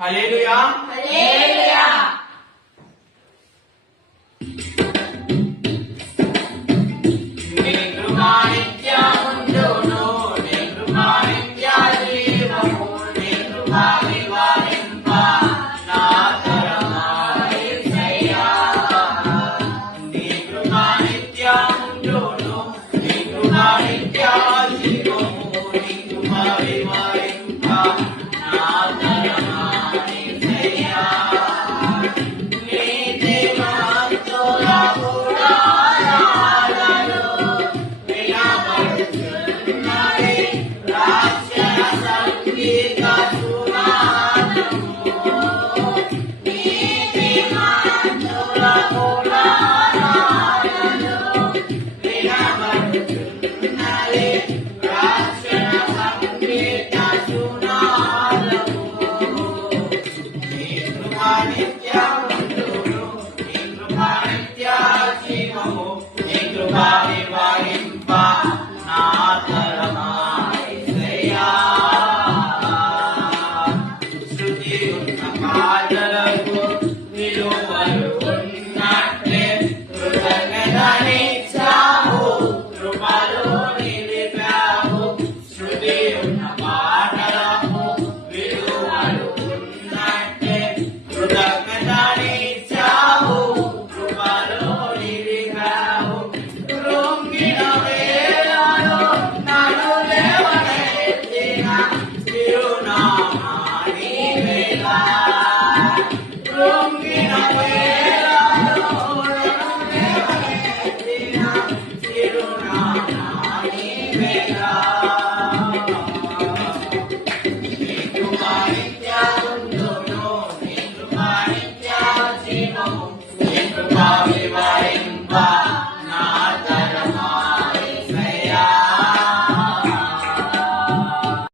హల్లెలూయా హల్లెలూయా. నీ కృప నిత్యముండును, నీ కృప నిత్య జీవము, నీ కృప వివరింప నా తరమా యేసయ్యా. నీ కృప నిత్యముండును, నీ కృప నిత్య జీవము, నీ కృప వివరింప నా తరమా యేసయ్యా. నీతిమంతుల గుడారాలలో వినబడుచున్నది రాక్షస సంగీత సునాదము. నీతిమంతుల గుడారాలలో వినబడుచున్నది రాక్షస సంగీత సునాదము. నీ కృప నిత్యముండును, నీ కృప నిత్య జీవము, నీ కృప వివరింప నా తరమా యేసయ్యా. శృతి ఉన్న పాటలకు విలువలు ఉన్నట్లే కృతజ్ఞతనిచ్చావు, కృపలో నిలిపావు. శృతి ఉన్న పాటలకు విలువలు ఉన్నట్లే కృతజ్ఞతనిచ్చావు, కృపలో నిలిపావు. కృంగిన వేళలో నన్ను లేవనెత్తిన చిరునామా నీవేగా. కృంగిన వేళలో